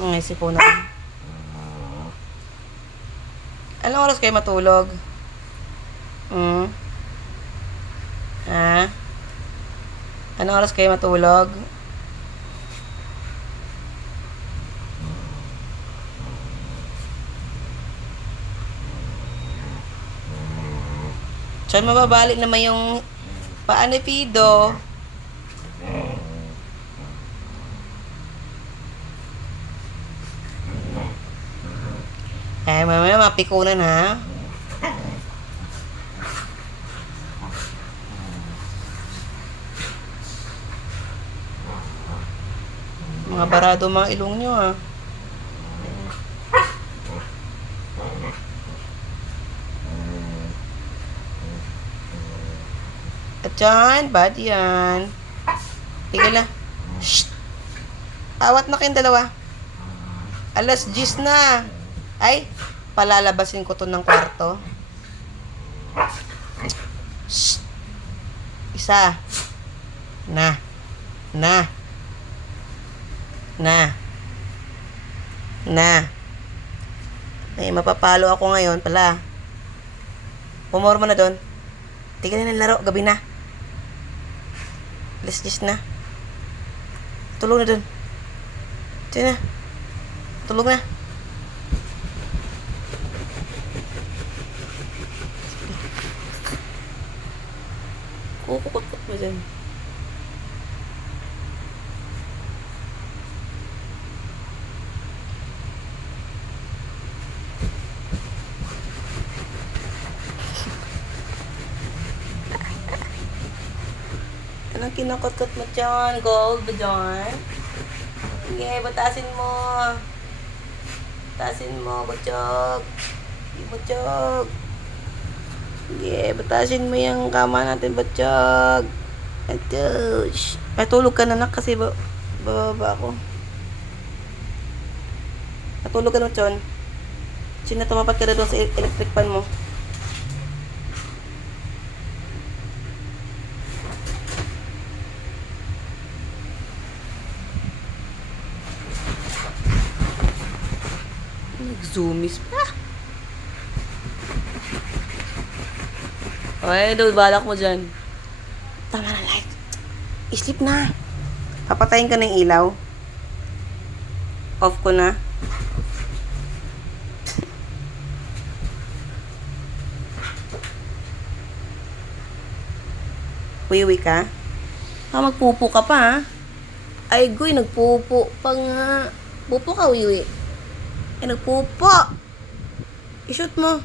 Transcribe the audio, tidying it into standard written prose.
May sipon ako. Anong oras kayo matulog? Ha? Anong oras kayo matulog? Saan mababalik naman yung paa ni Fido? Mamaya mapikunan ha. Mga barado mga ilong nyo ha. At yan, bad yan. Tigil na. Shh! Awat na kayong dalawa. Alas 10 na. Ay, palalabasin ko to ng kwarto. Shh! Isa. Na. May mapapalo ako ngayon pala. Pumorma na doon. Tigil na ng laro, gabi na. Alas 10 na. Tulog na doon. Diyan na. Tulog na. Kukukot-kot mo dyan. Anong kinakot-kot mo dyan? Gold ba dyan? Sige, batasin mo. Batasin mo, butchog. Butchog. Sige, batasin mo yung kama natin, butchog. Ito. Ay, tulog ka na nak kasi bababa ako. Natulog ka na, Chon. Sino tumapat ka na doon sa electric pan mo? Nag-zoomies pa. Ay, doon balak mo dyan. Tama na, light. Sleep na. Papatayin ka ng ilaw. Off ko na. Wiwi ka? Magpupo ka pa, ha? Ay, Goy, nagpupo pa nga. Pupo ka, Wiwi. Nagpupo. I-shoot mo.